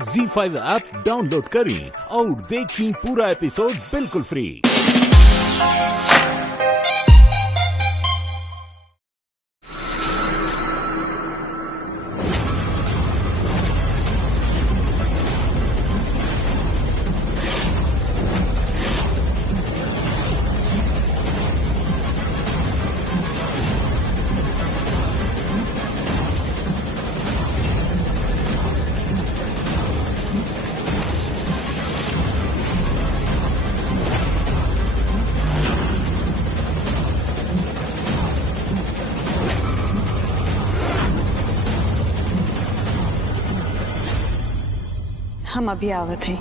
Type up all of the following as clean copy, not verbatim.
ZEE5 app download करें और देखें पूरा एपिसोड बिल्कुल फ्री। हम अभी आवत हैं।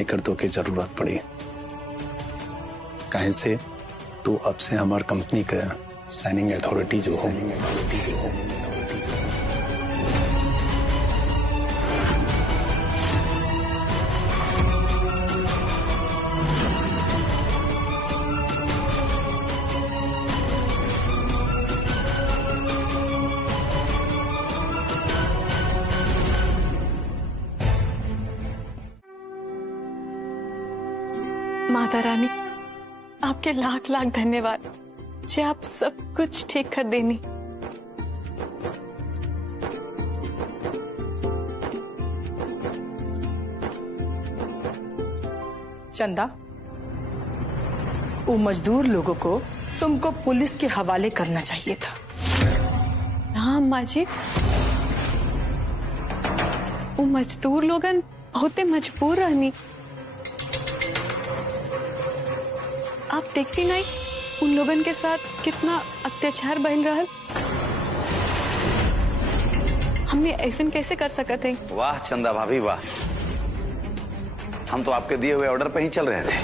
एकर तो के जरूरत पड़ी कहीं से तो अब से हमार कंपनी का साइनिंग अथॉरिटी जो हो माता रानी, आपके लाख लाख धन्यवाद जे आप सब कुछ ठीक कर देनी। चंदा, वो मजदूर लोगों को तुमको पुलिस के हवाले करना चाहिए था। हाँ अम्मा जी, वो मजदूर लोगन बहुते मजबूर रहनी। आप देखती नहीं उन लोगन के साथ कितना अत्याचार बन रहा है। हमने ऐसा कैसे कर सकते हैं? वाह चंदा भाभी वाह, हम तो आपके दिए हुए ऑर्डर पे ही चल रहे थे।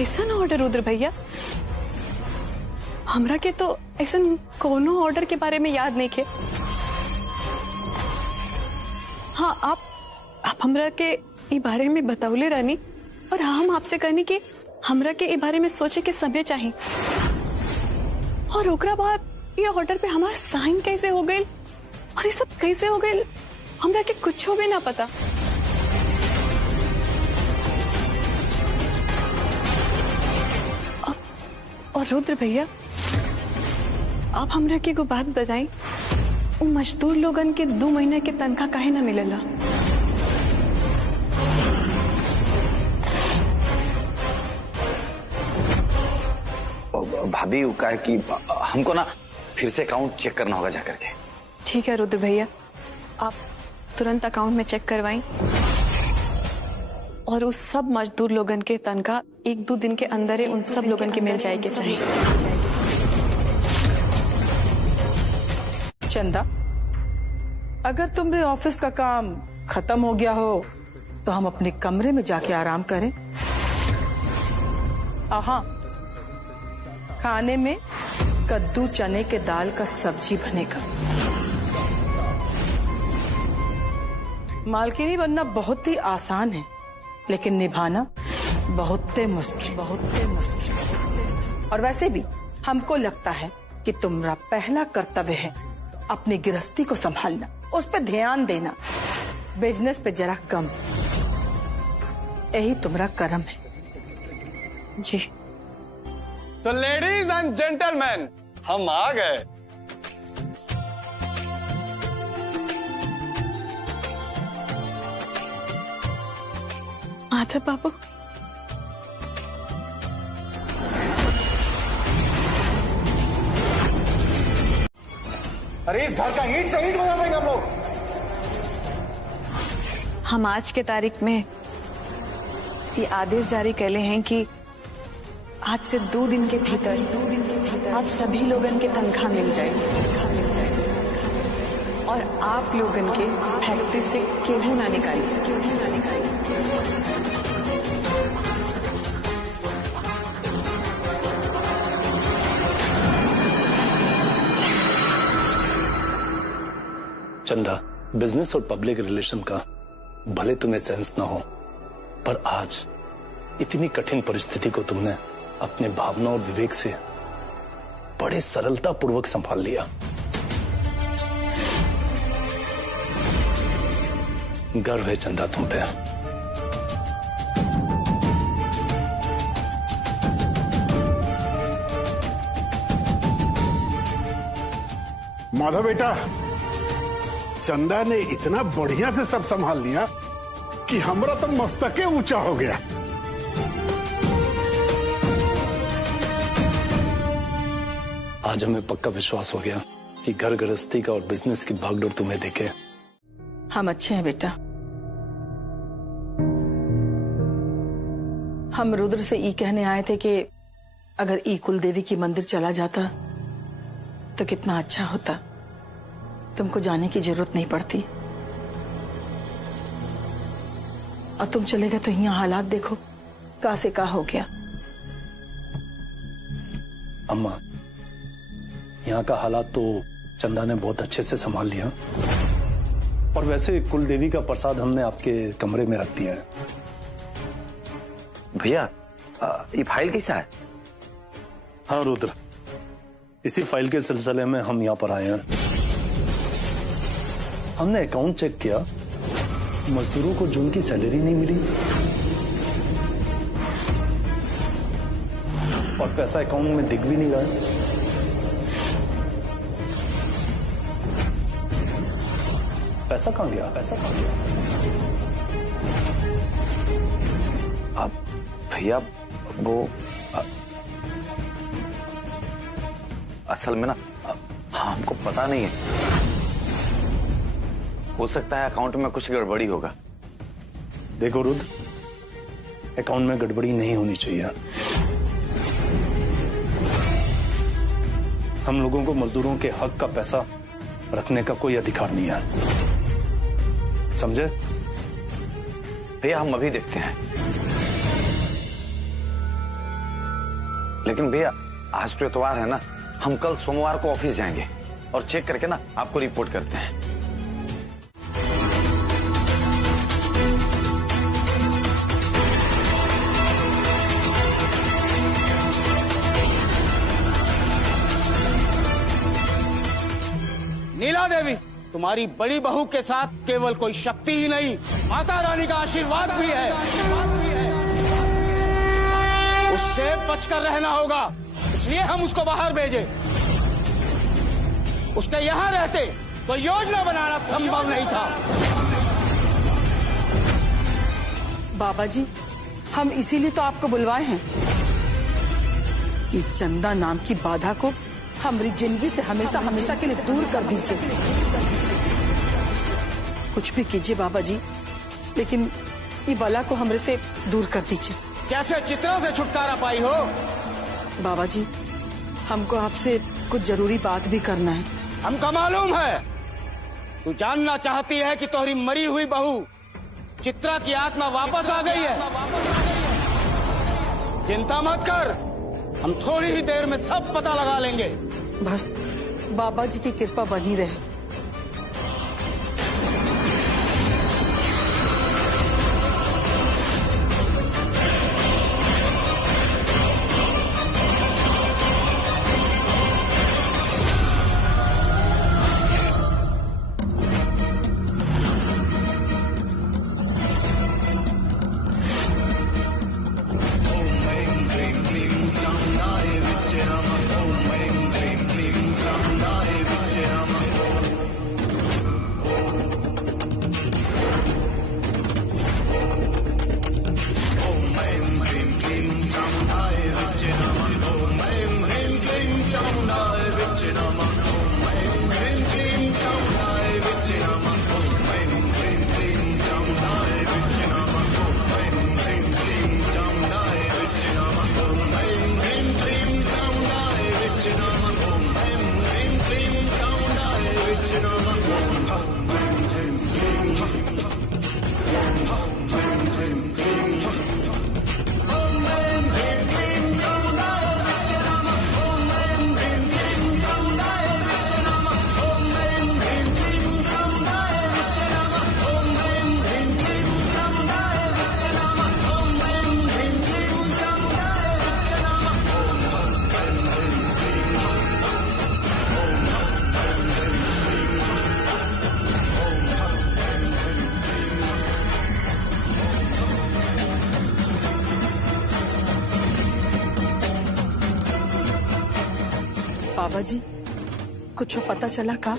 ऐसा ना ऑर्डर रुद्र भैया, हमरा के तो ऐसा कोनो ऑर्डर के बारे में याद नहीं थे। हाँ आप हमरा के ई बारे में बतौले रहनी और हम आपसे कहनी कि हमरा के ई बारे में सोचे के समय चाहिए। और ओकरा बाद ये ऑर्डर पे हमारा साइन कैसे हो गई और ये सब कैसे हो गई, हमरा के कुछ भी ना पता। और रुद्र भैया, आप हमरा के को बात बताई, वो मजदूर लोगन के 2 महीने के तनख्वाह काहे ना मिलेला? भाभी का है कि हमको ना फिर से अकाउंट चेक करना होगा जाकर के। ठीक है रुद्र भैया, आप तुरंत अकाउंट में चेक करवाएं। और उस सब मजदूर लोगन के तनख्वाह 1-2 दिन के अंदर ही उन सब लोगन के मिल जाए के चाहिए। चंदा, अगर तुम्हारे ऑफिस का काम खत्म हो गया हो तो हम अपने कमरे में जाके आराम करें। हाँ, खाने में कद्दू चने के दाल का सब्जी बनेगा। मालकिनी बनना बहुत ही आसान है, लेकिन निभाना बहुत मुश्किल। और वैसे भी हमको लगता है कि तुम्हारा पहला कर्तव्य है अपनी गृहस्थी को संभालना, उस पे ध्यान देना, बिजनेस पे जरा कम। यही तुम्हारा कर्म है। जी। तो लेडीज एंड जेंटलमैन, हम आ गए। माधव बाबू, अरे इस घर का ईंट से ईंट बना देंगे हम लोग। हम आज के तारीख में ये आदेश जारी कर ले हैं कि आज से 2 दिन के भीतर आप सभी लोगन के तनख्वाह मिल जाए और आप लोगन के फैक्ट्री से केहू ना निकालिए। चंदा, बिजनेस और पब्लिक रिलेशन का भले तुम्हें सेंस ना हो, पर आज इतनी कठिन परिस्थिति को तुमने अपने भावना और विवेक से बड़े सरलता पूर्वक संभाल लिया। गर्व है चंदा तुम पे। माधव बेटा, चंदा ने इतना बढ़िया से सब संभाल लिया कि हमरा तो मस्तके ऊंचा हो गया। आज हमें पक्का विश्वास हो गया कि घर गृहस्थी का और बिजनेस की भागदौड़ तुम्हें देखे। हम अच्छे हैं बेटा। हम रुद्र से ई कहने आए थे कि अगर ई कुल देवी की मंदिर चला जाता तो कितना अच्छा होता। तुमको जाने की जरूरत नहीं पड़ती। और तुम चलेगा तो यहाँ हालात देखो, का से का हो गया। अम्मा, यहाँ का हालात तो चंदा ने बहुत अच्छे से संभाल लिया, और वैसे कुल देवी का प्रसाद हमने आपके कमरे में रख दिया है। भैया, ये फाइल कैसा है? हाँ रुद्र, इसी फाइल के सिलसिले में हम यहाँ पर आए हैं। हमने अकाउंट चेक किया, मजदूरों को जून की सैलरी नहीं मिली और पैसा अकाउंट में दिख भी नहीं रहा है। पैसा कहाँ गया? अब भैया वो असल में ना हमको पता नहीं है। हो सकता है अकाउंट में कुछ गड़बड़ी होगा। देखो रुद्र, अकाउंट में गड़बड़ी नहीं होनी चाहिए। हम लोगों को मजदूरों के हक का पैसा रखने का कोई अधिकार नहीं है, समझे? भैया हम अभी देखते हैं। लेकिन भैया आज तो इतवार है ना, हम कल सोमवार को ऑफिस जाएंगे और चेक करके ना आपको रिपोर्ट करते हैं। नीला देवी, तुम्हारी बड़ी बहू के साथ केवल कोई शक्ति ही नहीं, माता रानी का आशीर्वाद भी है। उससे बचकर रहना होगा, इसलिए हम उसको बाहर भेजे। उसके यहाँ रहते तो योजना बनाना संभव नहीं था। बाबा जी, हम इसीलिए तो आपको बुलवाए हैं कि चंदा नाम की बाधा को हमारी जिंदगी से हमेशा हमेशा के लिए दूर कर दीजिए। कुछ भी कीजिए बाबा जी, लेकिन ये बला को हमरे से दूर कर दीजिए। कैसे चित्रा से छुटकारा पाई हो? बाबा जी, हमको आपसे कुछ जरूरी बात भी करना है। हमको मालूम है तू जानना चाहती है कि तोहरी मरी हुई बहू चित्रा की आत्मा वापस आ गई है। चिंता मत कर, हम थोड़ी ही देर में सब पता लगा लेंगे। बस बाबा जी की कृपा बनी रहे। बाबा जी, कुछ पता चला का?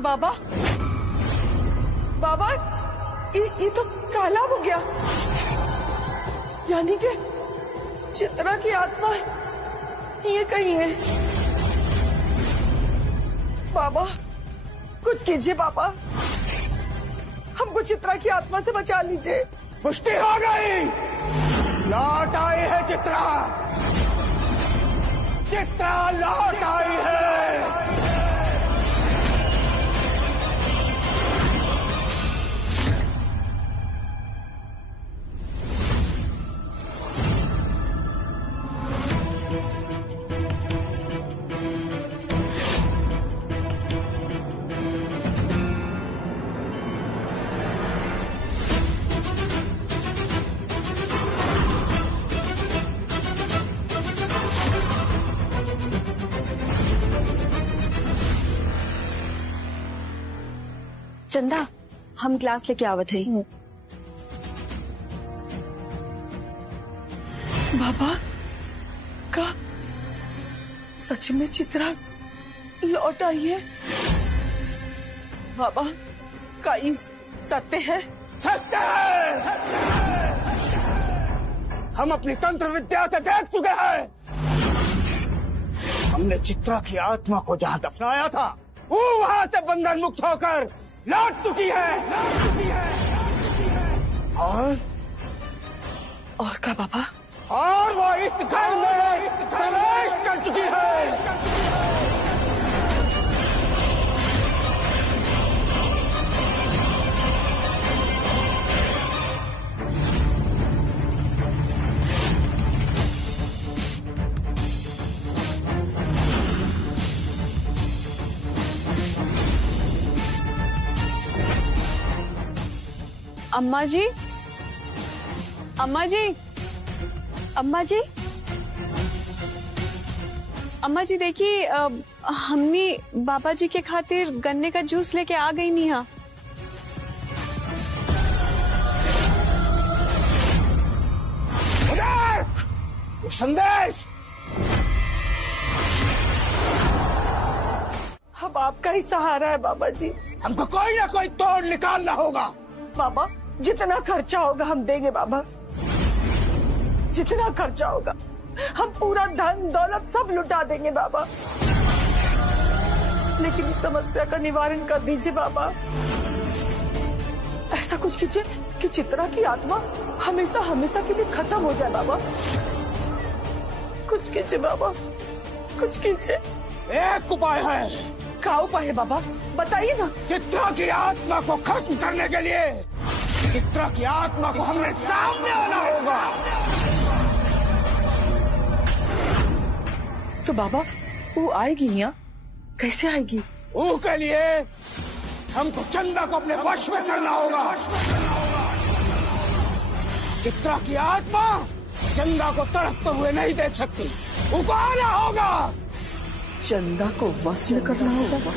बाबा, बाबा, ये तो काला हो गया। यानी कि चित्रा की आत्मा ये कहीं है। बाबा, कुछ कीजिए बाबा, हमको चित्रा की आत्मा से बचा लीजिए। पुष्टि हो गई, लौट आई है चित्रा। चित्रा लौट आई है। चंदा, हम क्लास लेके आवत है। बाबा, का सच में चित्रा लौट आई है? बाबा, का ये सत्य है? सत्य है। हम अपनी तंत्र विद्या से देख चुके हैं। हमने चित्रा की आत्मा को जहाँ दफनाया था, वो वहाँ से बंधन मुक्त होकर लौट चुकी है। और का बाबा? और वो इस घर में प्रवेश कर चुकी है। अम्मा जी, अम्मा जी, अम्मा जी, अम्मा जी देखिए, हमने बाबा जी के खातिर गन्ने का जूस लेके आ गई नी। हाँ, संदेश अब आपका ही सहारा है बाबा जी। हमको कोई ना कोई तोड़ निकालना होगा। बाबा जितना खर्चा होगा हम देंगे बाबा, जितना खर्चा होगा हम पूरा धन दौलत सब लुटा देंगे बाबा, लेकिन इस समस्या का निवारण कर दीजिए बाबा। ऐसा कुछ कीजिए कि चित्रा की आत्मा हमेशा हमेशा के लिए खत्म हो जाए बाबा। कुछ कीजिए बाबा, कुछ कीजिए। एक उपाय है। क्या उपाय है बाबा, बताइए ना। चित्रा की आत्मा को खत्म करने के लिए चित्रा की आत्मा को हमने सामने आना होगा। तो बाबा वो आएगी यहाँ, कैसे आएगी? उसके लिए हमको चंदा को अपने वश में करना होगा। चित्रा की आत्मा चंदा को तड़पते हुए नहीं देख सकती, उसको आना होगा। चंदा को वश में करना होगा,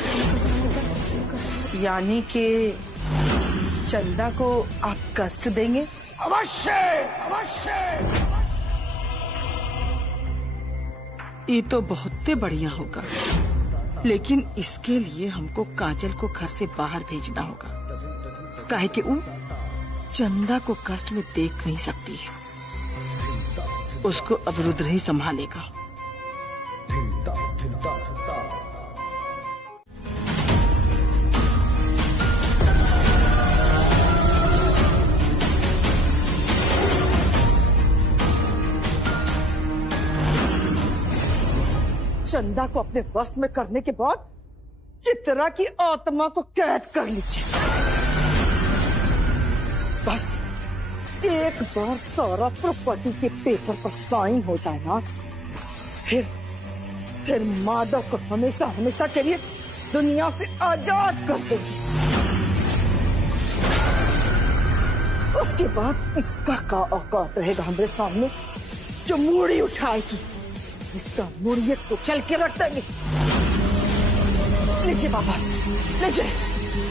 यानी कि चंदा को आप कष्ट देंगे? अवश्य अवश्य। ये तो बहुत ही बढ़िया होगा, लेकिन इसके लिए हमको काजल को घर से बाहर भेजना होगा, काहे कि वो चंदा को कष्ट में देख नहीं सकती है। उसको अब रुद्र ही संभालेगा। चंदा को अपने वश में करने के बाद चित्रा की आत्मा को कैद कर लीजिए। बस एक बार सारा प्रॉपर्टी के पेपर पर साइन हो जाए ना, फिर माधव को हमेशा हमेशा के लिए दुनिया से आजाद कर देगी। उसके बाद इसका का औकात रहेगा हमारे सामने, जो मूड़ी उठाएगी इसका मुड़िए को चल के रख देंगे। लीजिए बाबा, लीजिए।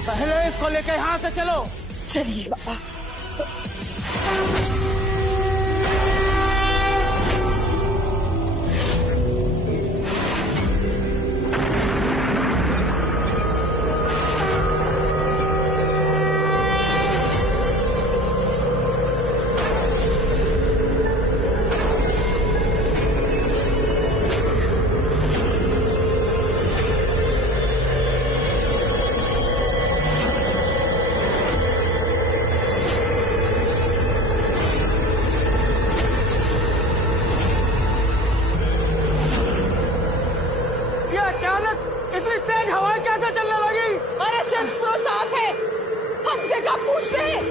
पहले इसको लेकर यहाँ से चलो। चलिए बाबा। इतनी तेज हवा कैसे चलने लगी? अरे शत्रु साहब है, हमसे क्या पूछते हैं?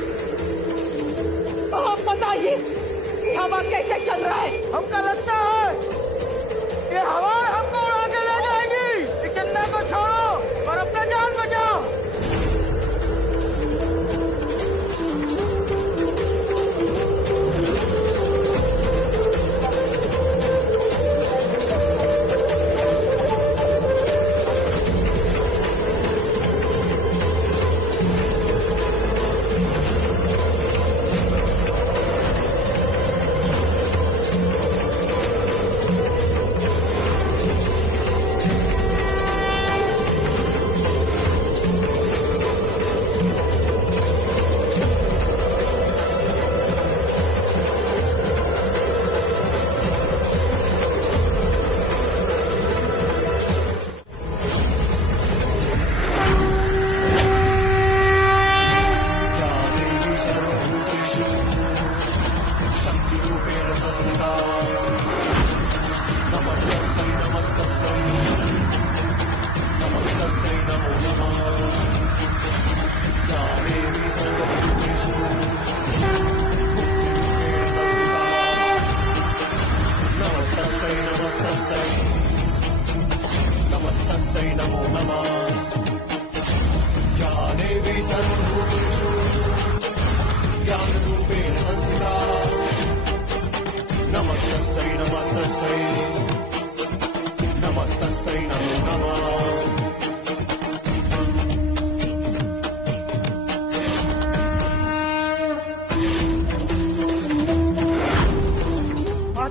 आप बताइए हवा कैसे चल रहा है? हमको लगता है ये हवा हमको उड़ा के ले जाएगी। इस चंदा को छोड़ो और अपना जान बचाओ।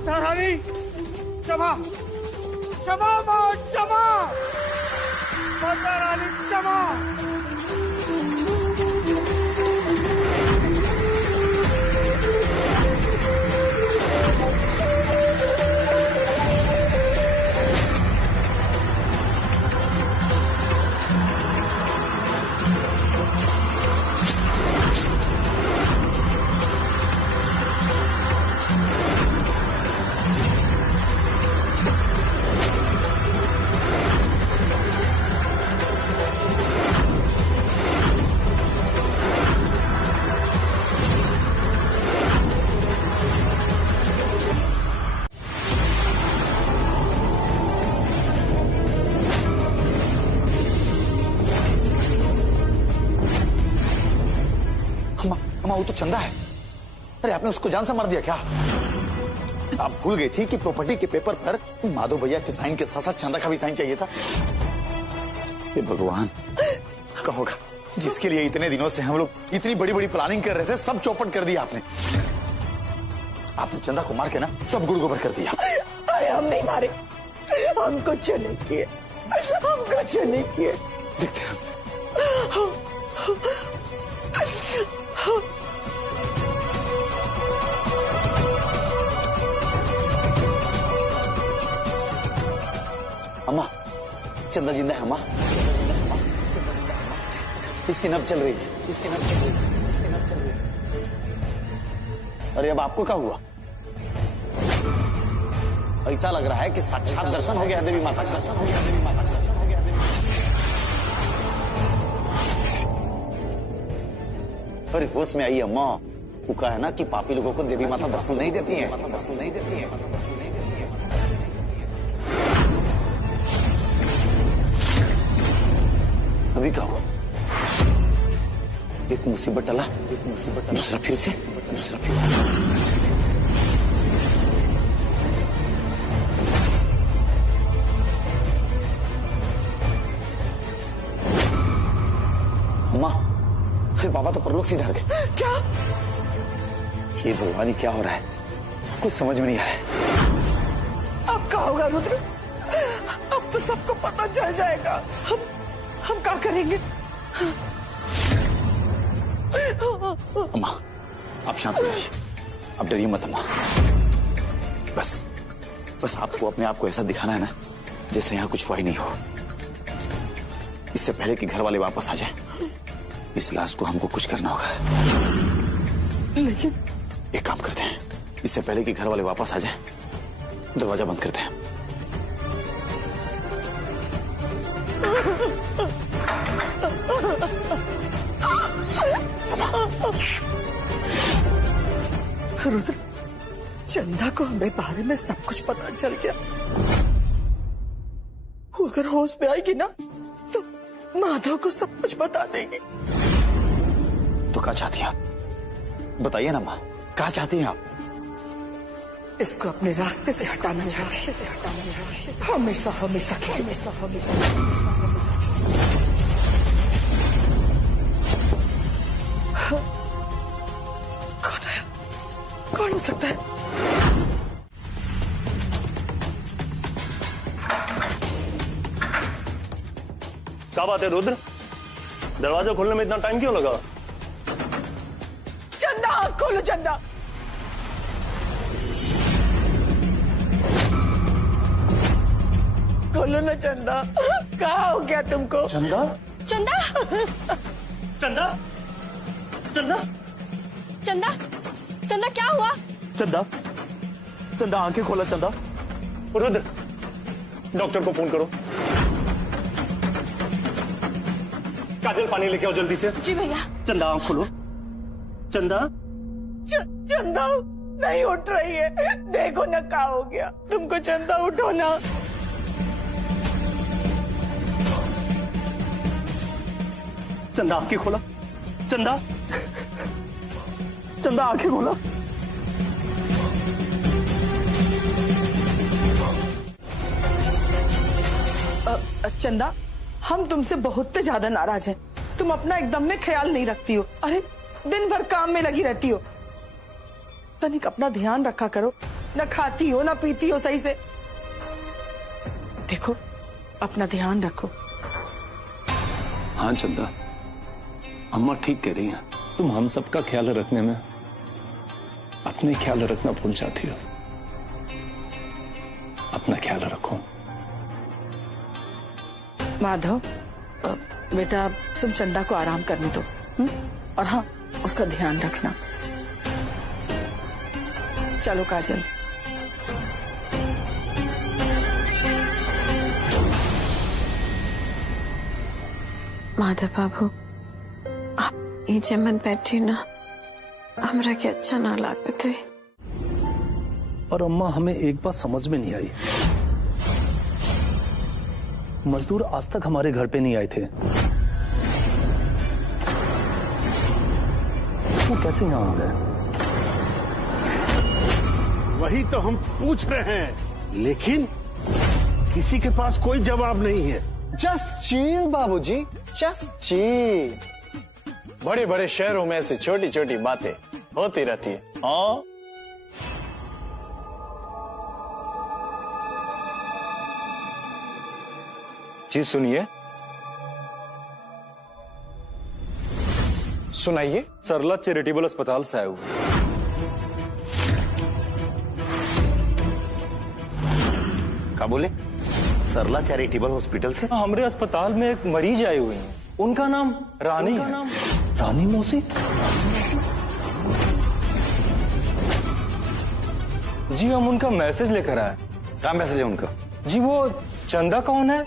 माता रानी क्षमा, क्षमा माँ, क्षमा, माता रानी क्षमा। वो तो चंदा है। अरे आपने उसको जान से मार दिया क्या? आप भूल गई थी कि प्रॉपर्टी के पेपर पर माधव भैया के साइन के साथ साथ चंदा का भी साइन चाहिए था। हे भगवान, कहोगा जिसके लिए इतने दिनों से हम लोग इतनी बड़ी बड़ी प्लानिंग कर रहे थे, सब चौपट कर दिया आपने। आपने चंदा को मार के ना सब गुड़ गोबर कर दिया। अरे हम नहीं मारे, हम कुछ नहीं किए, हम कुछ नहीं किए। देखते हैं। अम्मा, चंदा जिंदा है अम्मा। इसकी नब्ज चल रही है, इसकी नब्ज चल रही है, इसकी नब्ज चल रही है। अरे अब आपको क्या हुआ? ऐसा लग रहा है कि साक्षात दर्शन हो गया देवी माता का। दर्शन हो गया देवी माता का, दर्शन हो गया देवी माता का। अरे होश में आई अम्मा। वो कहा है ना कि पापी लोगों को देवी माता दर्शन नहीं देती है, दर्शन नहीं देती है, दर्शन नहीं देती है। अभी क्या हुआ? एक मुसीबत टला, एक मुसीबत टला, दूसरा फिर से, दूसरा फिर से। अम्मा, अरे बाबा तो परलोक सीधा गए। क्या? ये भगवानी क्या हो रहा है? कुछ समझ में नहीं आ रहा है। अब क्या होगा रुद्र? अब तो सबको पता चल जाएगा। हम क्या करेंगे? अम्मा, आप शांत हो जाइए, आप डरिए मत अम्मा। बस आपको अपने आप को ऐसा दिखाना है ना जैसे यहाँ कुछ हुआ ही नहीं हो। इससे पहले कि घर वाले वापस आ जाए, इस लाश को हमको कुछ करना होगा। लेकिन एक काम करते हैं, इससे पहले कि घर वाले वापस आ जाए, दरवाजा बंद करते हैं। रुद्र, चंदा को हमारे बारे में सब कुछ पता चल गया। वो अगर होश में आएगी ना तो माधव को सब कुछ बता देगी। तो क्या चाहती हैं आप? बताइए ना माँ, क्या चाहती हैं आप? इसको अपने रास्ते से हटाना चाहते हैं, हमेशा हमेशा हमेशा हमेशा। कौन है? कौन हो सकता है? क्या बात है रुद्र, दरवाजा खोलने में इतना टाइम क्यों लगा? चंदा, खोलो चंदा। खोलो ना चंदा, कहाँ हो गया तुमको? चंदा, चंदा, चंदा, चंदा, चंदा, चंदा क्या हुआ? चंदा, चंदा आंखें खोला चंदा। रुद्र, डॉक्टर को फोन करो। काजल पानी लेके आओ जल्दी से। जी भैया। चंदा आंख खोलो। चंदा, चंदा नहीं उठ रही है, देखो ना क्या हो गया तुमको। चंदा उठो ना। चंदा आंखें खोला। चंदा, चंदा आंखें खोला। चंदा, हम तुमसे बहुत ज्यादा नाराज हैं। तुम अपना एकदम में ख्याल नहीं रखती हो। अरे दिन भर काम में लगी रहती हो। तनिक अपना ध्यान रखा करो। न खाती हो न पीती हो सही से। देखो अपना ध्यान रखो। हाँ चंदा, अम्मा ठीक कह रही हैं। तुम हम सबका ख्याल रखने में अपने ख्याल रखना भूल जाती हो। अपना ख्याल रखो। माधव बेटा तुम चंदा को आराम करने दो, और हाँ उसका ध्यान रखना। चलो काजल। माधव बाबू आप नीचे मत बैठिए ना, हमरा के अच्छा ना लागत है। और अम्मा हमें एक बात समझ में नहीं आई, मजदूर आज तक हमारे घर पे नहीं आए थे, वो कैसे यहाँ आ गए? वही तो हम पूछ रहे हैं, लेकिन किसी के पास कोई जवाब नहीं है। जस्ट चिल बाबूजी, जस्ट चिल। बड़े बड़े शहरों में ऐसी छोटी छोटी बातें होती रहती है। हाँ जी सुनिए। सुनाइए। सरला चैरिटेबल अस्पताल से आए हुए। क्या बोले? सरला चैरिटेबल हॉस्पिटल से? हमारे अस्पताल में एक मरीज आए हुए हैं, उनका नाम रानी है। रानी मौसी? जी हम उनका मैसेज लेकर आए। क्या मैसेज है उनका? जी वो चंदा कौन है?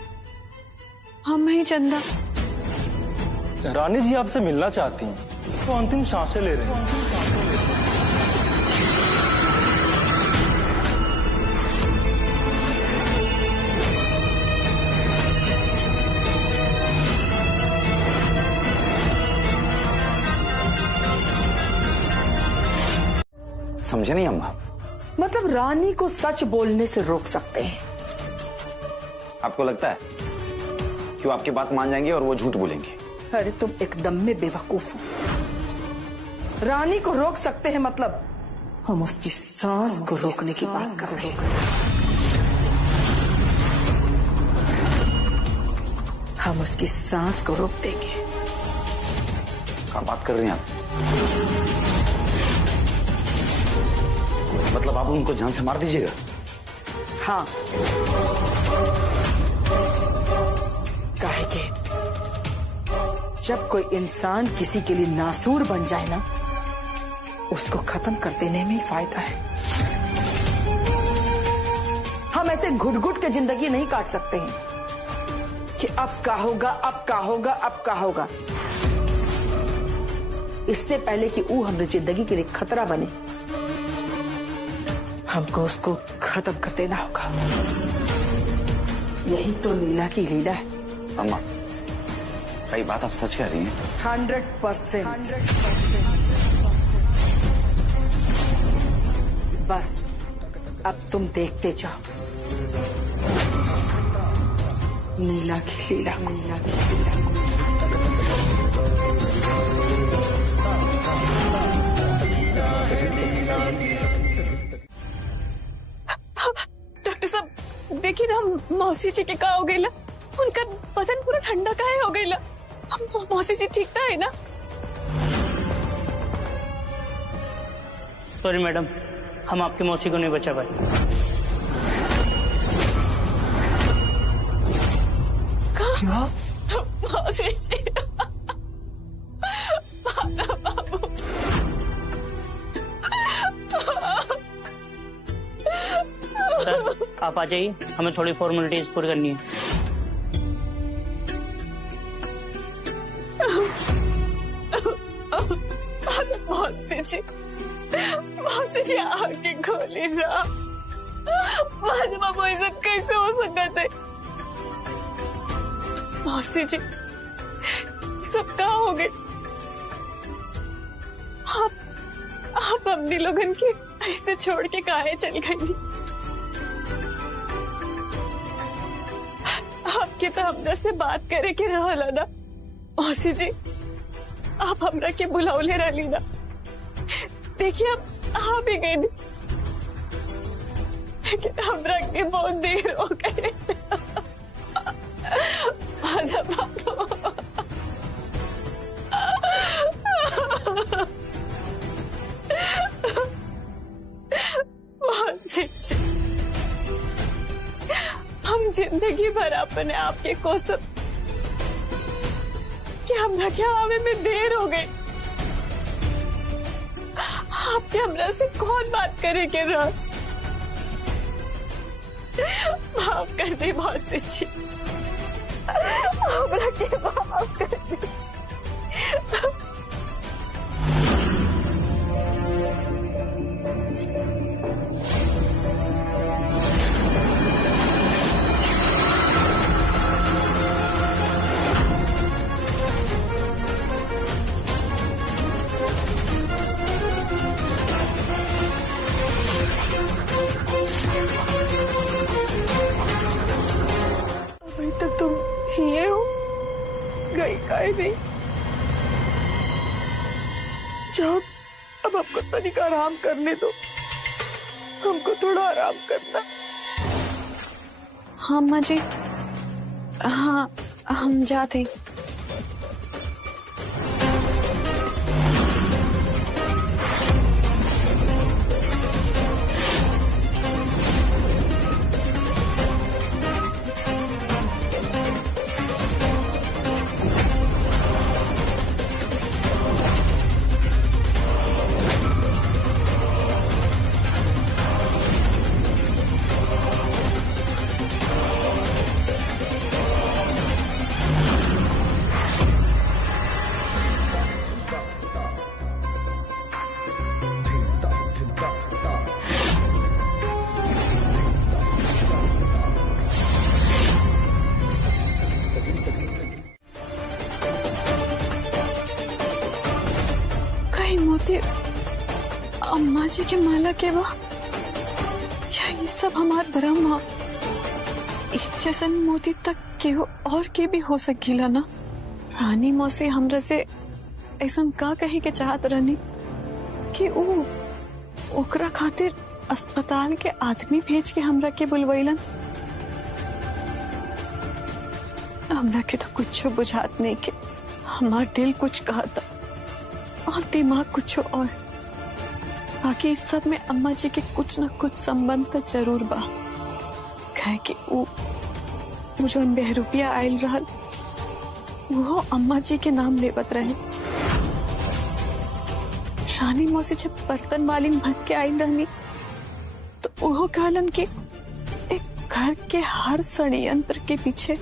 हम ही चंदा। रानी जी आपसे मिलना चाहती हैं, तो अंतिम सांसें ले रहे हैं। समझे नहीं अम्मा? मतलब रानी को सच बोलने से रोक सकते हैं। आपको लगता है कि वो आपकी बात मान जाएंगे और वो झूठ बोलेंगे? अरे तुम एकदम में बेवकूफ हो। रानी को रोक सकते हैं मतलब हम उसकी सांस को रोकने की बात कर रहे हैं। हम उसकी सांस को रोक देंगे। क्या बात कर रही हैं आप? मतलब आप उनको जान से मार दीजिएगा? हाँ, काहे के जब कोई इंसान किसी के लिए नासूर बन जाए ना, उसको खत्म कर देने में ही फायदा है। हम ऐसे घुट घुट के जिंदगी नहीं काट सकते हैं कि अब क्या होगा, अब क्या होगा, अब क्या होगा। इससे पहले कि वो हमारी जिंदगी के लिए खतरा बने, हमको उसको खत्म कर देना होगा। यही तो लीला की लीला है। अम्मा, कई बात आप सच कह रही हैं? 100%। बस अब तुम देखते जाओ लीला की लीला, लीला की लीला। डॉक्टर साहब देखिए ना, मौसी जी के का हो गई ला, उनका बदन पूरा ठंडा काहे हो गई ला। मौसी जी ठीक है ना? सॉरी मैडम, हम आपकी मौसी को नहीं बचा पाए। क्या? मौसी जी बाबू, सर आप आ जाइए, हमें थोड़ी फॉर्मेलिटीज पूरी करनी है। मौसी जी आके खोली ना। बाबू ये सब कैसे हो सकता है? मौसी जी सब कहाँ हो गए? आप अपनी लोगन के ऐसे छोड़ के काहे चल गई? आपके तो हमरा से बात करे के रहला ना मौसी जी, आप हमरा के बुलावले रहली ना। देखिए अब आ भी गई, लेकिन हमरा के बहुत देर हो गए। आजा बाबू। बहुत सच्ची। हम जिंदगी भर अपने आप के कोसम कि हमरा क्या आवे में देर हो गई। आपके हमरा से कौन बात करे के रहा। माफ कर दे बहुत सच्ची। हमरा के माफ कर दे। अभी तक तुम ये हो गई काहे नहीं। जाओ अब हमको तनिका आराम करने दो। हमको थोड़ा आराम करना। हाँ अम्मा जी। हाँ हम जाते। मोती अम्मा जी के माला के बा या ये सब हमार भ्रम है। एक जैसन मोती तक केहू और के भी हो सकेला ना। रानी मौसी हमरा से ऐसा का कहे के चाहत रहनी कि ओकरा खातिर अस्पताल के आदमी भेज के हमरा के बुलवैलन। हमरा के तो कुछ बुझात नहीं के। हमार दिल कुछ कहता और दिमाग कुछ और। बाकी इस सब में अम्मा जी के कुछ न कुछ संबंध तो जरूर बा। कहे कि वो जो बहरूपिया आयल रहल वो अम्मा जी के नाम लेवत रहे। रानी मौसी जब बर्तन मालिन भर के आयल रहनी तो वो कहलन कि एक घर के हर षड्यंत्र के पीछे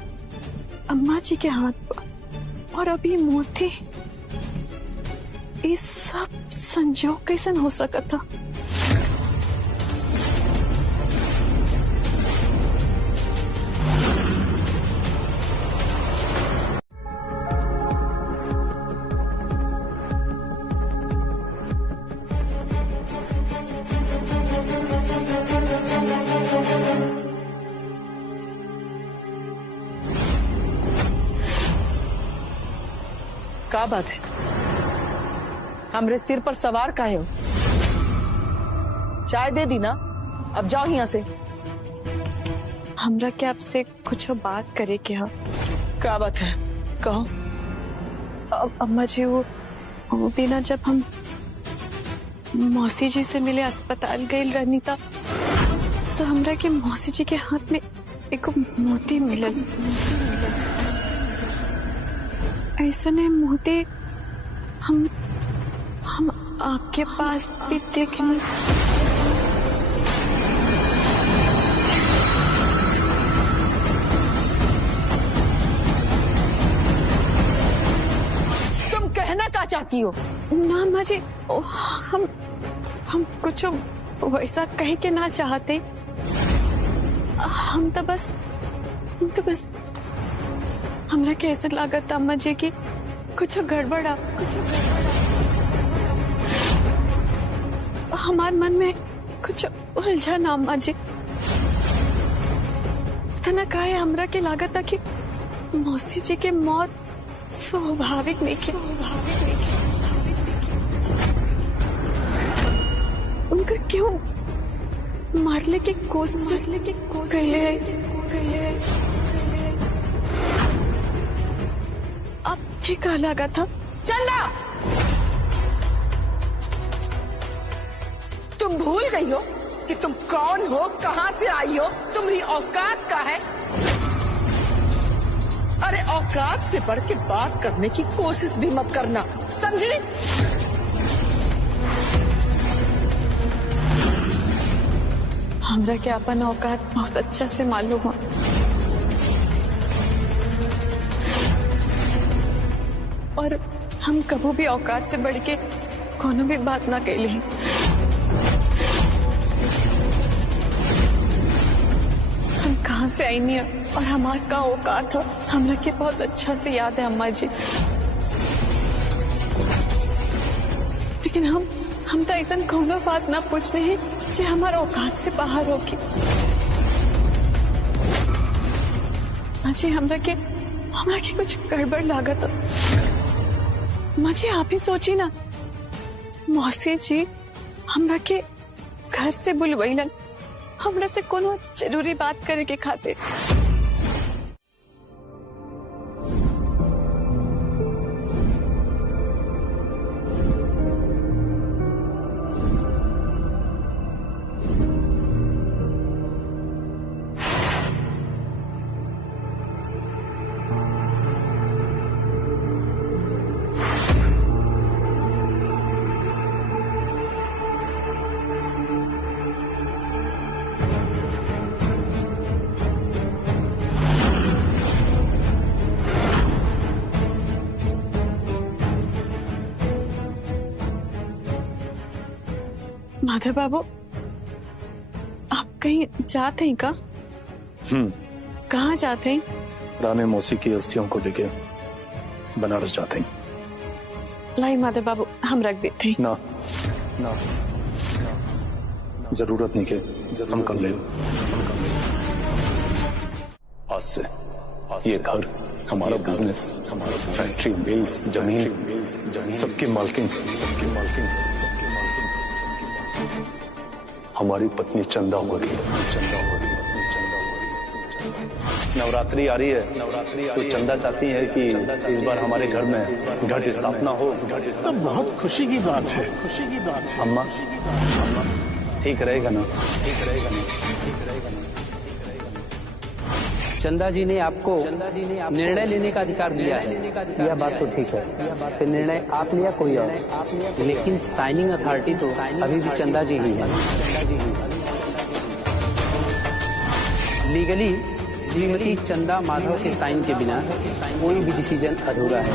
अम्मा जी के हाथ बा। और अभी मोती इस सब संजोग कैसन हो सका था। क्या बात है? हमरे सिर पर सवार काहे हो? चाय दे दी ना, अब जाओ यहाँ से। हमरा के आपसे कुछ बात करे के हो। क्या बात है? कहो। अम्मा जी वो दिना जब हम मौसी जी से मिले अस्पताल गए रहनी था तो हमरा के मौसी जी के हाथ में एक मोती मिलल। ऐसा ने मोती हम आपके पास भी देखने। तुम कहना क्या चाहती हो? ना माँ जी हम कुछ वैसा कह के ना चाहते। हम तो बस हमरा के ऐसा लागत अम्मा जी की कुछ गड़बड़ा। हमारे मन में कुछ उलझन अम्मा जी। इतना काहे हमरा के लागत था कि मौसी जी के मौत स्वाभाविक नहीं के। उनका मारले की कोशिश कैले अब भी का लगा था। चंदा, तुम भूल गई हो कि तुम कौन हो, कहां से आई हो, तुम्हारी औकात क्या है? अरे औकात से बढ़ के बात करने की कोशिश भी मत करना, समझी? हमरा के अपन औकात बहुत अच्छा से मालूम हो और हम कभी भी औकात से बढ़ के कोनो भी बात ना कैली। हम कहाँ से आई नहीं और हमार का औकात हो हमरा के बहुत अच्छा से याद है अम्मा जी। लेकिन हम तो ऐसा कोनो बात ना पूछने हैं जो हमारे औकात से बाहर होगी। मुझे हमरा के कुछ गड़बड़ लागत। मुझे आप ही सोची ना, मौसी जी हमरा के घर से बुलवैलन हमरा से कोनो जरूरी बात करे के खातिर। माधव बाबू, आप कहीं जाते हैं का? कहाँ जाते हैं? रानी मौसी की अस्थियों को लेके बनारस जाते हैं। लाई माधव बाबू, हम रख देते हैं। ना ना जरूरत नहीं के, हम कर ले। आज से ये घर, हमारा बिजनेस, हमारा फैक्ट्री, मिल्स, जमीन, सबकी मालकिन हमारी पत्नी चंदा होगी। नवरात्रि आ रही है तो चंदा चाहती है कि इस बार हमारे घर में घट स्थापना हो। तो बहुत खुशी की बात है। अम्मा ठीक रहेगा ना? चंदा जी ने आपको निर्णय लेने का अधिकार दिया है, यह बात तो ठीक है। फिर निर्णय आप लिया कोई और, लेकिन साइनिंग अथॉरिटी तो अभी भी चंदा जी ही है। लीगली श्रीमती चंदा माधव के साइन के बिना कोई भी डिसीजन अधूरा है।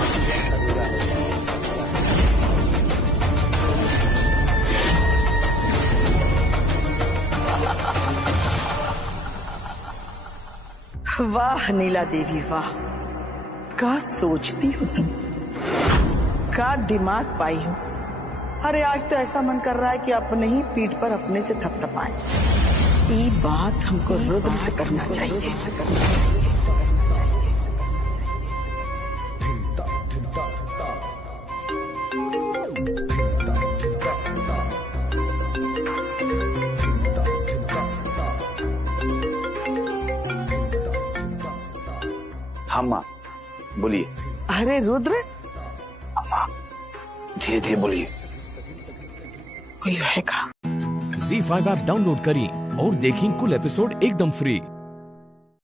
वाह नीला देवी वाह, क्या सोचती हो तुम, क्या दिमाग पाई हो। अरे आज तो ऐसा मन कर रहा है कि अपने ही पीठ पर अपने से थपथपाएं। ये बात हमको रुद्र से करना चाहिए। हाँ माँ बोलिए। अरे रुद्र, अम्मा धीरे धीरे बोलिए। कोई है का? ZEE5 ऐप डाउनलोड करें और देखें कुल एपिसोड एकदम फ्री।